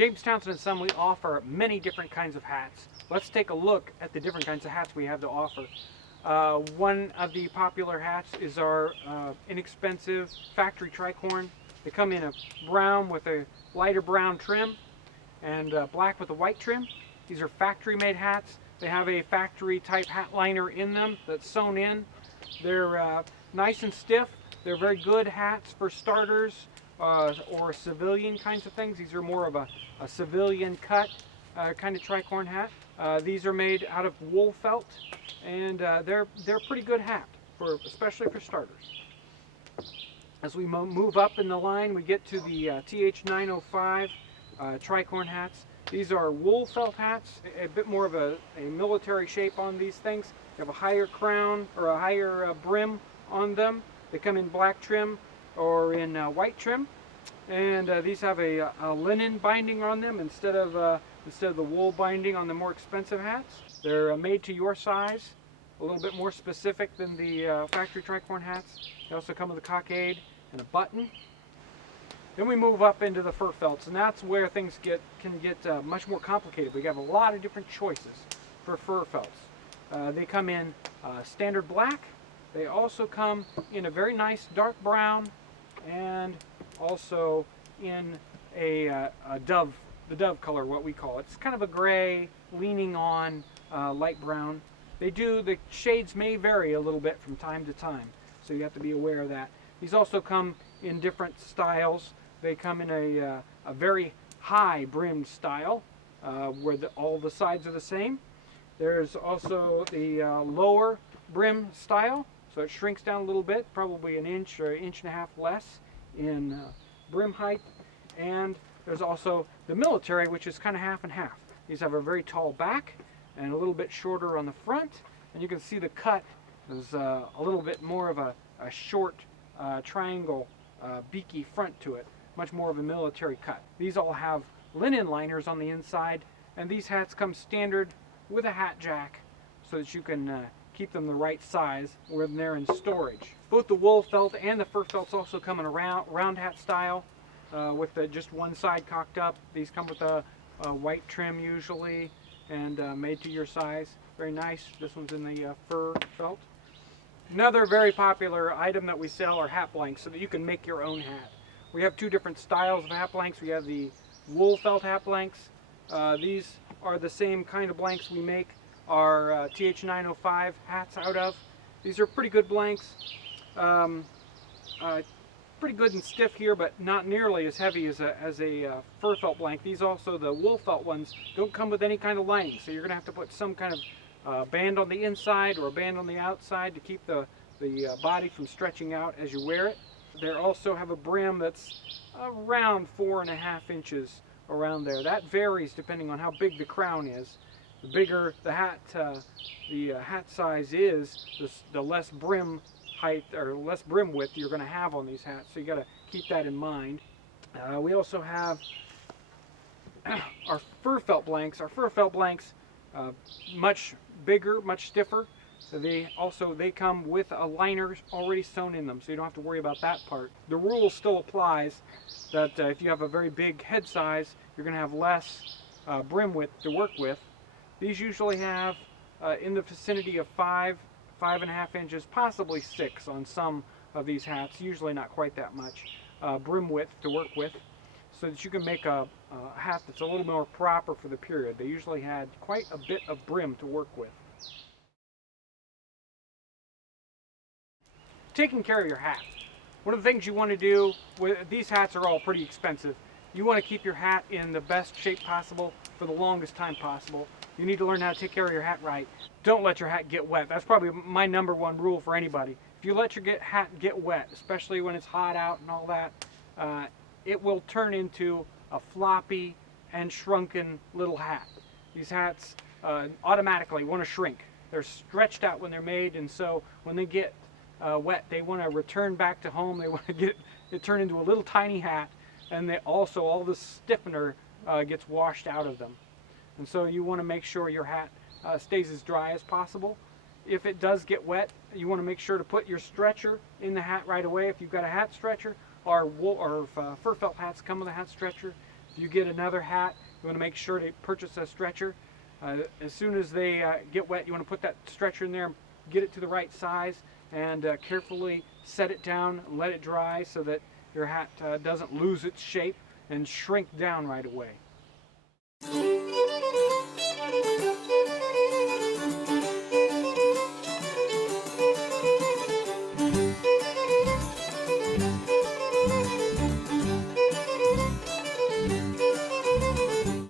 Jas Townsend and Son, we offer many different kinds of hats. Let's take a look at the different kinds of hats we have to offer. One of the popular hats is our inexpensive factory tricorn. They come in a brown with a lighter brown trim and black with a white trim. These are factory made hats. They have a factory type hat liner in them that's sewn in. They're nice and stiff. They're very good hats for starters or civilian kinds of things. These are more of a civilian cut kind of tricorn hat. These are made out of wool felt, and they're a pretty good hat, especially for starters. As we move up in the line, we get to the TH905 tricorn hats. These are wool felt hats, a bit more of a military shape on these things. They have a higher crown or a higher brim on them. They come in black trim or in white trim, and these have a linen binding on them instead of the wool binding on the more expensive hats. They're made to your size, a little bit more specific than the factory tricorn hats. They also come with a cockade and a button. Then we move up into the fur felts, and that's where things can get much more complicated. We have a lot of different choices for fur felts. They come in standard black. They also come in a very nice dark brown, and also in the dove color, what we call it. It's kind of a gray leaning on light brown. The shades may vary a little bit from time to time, so you have to be aware of that. These also come in different styles. They come in a very high brimmed style where all the sides are the same. There's also the lower brim style, so it shrinks down a little bit, probably an inch or an inch and a half less in brim height. And there's also the military, which is kind of half and half. These have a very tall back and a little bit shorter on the front, and you can see the cut is a little bit more of a short triangle beaky front to it, much more of a military cut. These all have linen liners on the inside, and these hats come standard with a hat jack so that you can keep them the right size when they're in storage. Both the wool felt and the fur felts also come in a round hat style with just one side cocked up. These come with a white trim usually, and made to your size. Very nice. This one's in the fur felt. Another very popular item that we sell are hat blanks so that you can make your own hat. We have two different styles of hat blanks. We have the wool felt hat blanks. These are the same kind of blanks we make our TH905 hats out of. These are pretty good blanks. Pretty good and stiff here, but not nearly as heavy as a fur felt blank. These also, the wool felt ones, don't come with any kind of lining, so you're going to have to put some kind of band on the inside or a band on the outside to keep the body from stretching out as you wear it. They also have a brim that's around 4.5 inches around there. That varies depending on how big the crown is. The bigger the hat size is, the less brim height or less brim width you're going to have on these hats. So you got to keep that in mind. We also have our fur felt blanks. Our fur felt blanks, much bigger, much stiffer. So they come with a liner already sewn in them, so you don't have to worry about that part. The rule still applies that if you have a very big head size, you're going to have less brim width to work with. These usually have in the vicinity of 5.5 inches, possibly 6 on some of these hats, usually not quite that much brim width to work with, so that you can make a hat that's a little more proper for the period. They usually had quite a bit of brim to work with. Taking care of your hat. One of the things you want to do with these hats are all pretty expensive. You want to keep your hat in the best shape possible for the longest time possible. You need to learn how to take care of your hat right. Don't let your hat get wet. That's probably my #1 rule for anybody. If you let your hat get wet, especially when it's hot out and all that, it will turn into a floppy and shrunken little hat. These hats automatically want to shrink. They're stretched out when they're made, and so when they get wet, they want to return back to home. They want to get it turned into a little tiny hat, and also all the stiffener gets washed out of them. And so you want to make sure your hat stays as dry as possible. If it does get wet, you want to make sure to put your stretcher in the hat right away. If you've got a hat stretcher, or fur felt hats come with a hat stretcher, If you get another hat, you want to make sure to purchase a stretcher. As soon as they get wet, you want to put that stretcher in there, get it to the right size, and carefully set it down and let it dry so that your hat doesn't lose its shape and shrink down right away.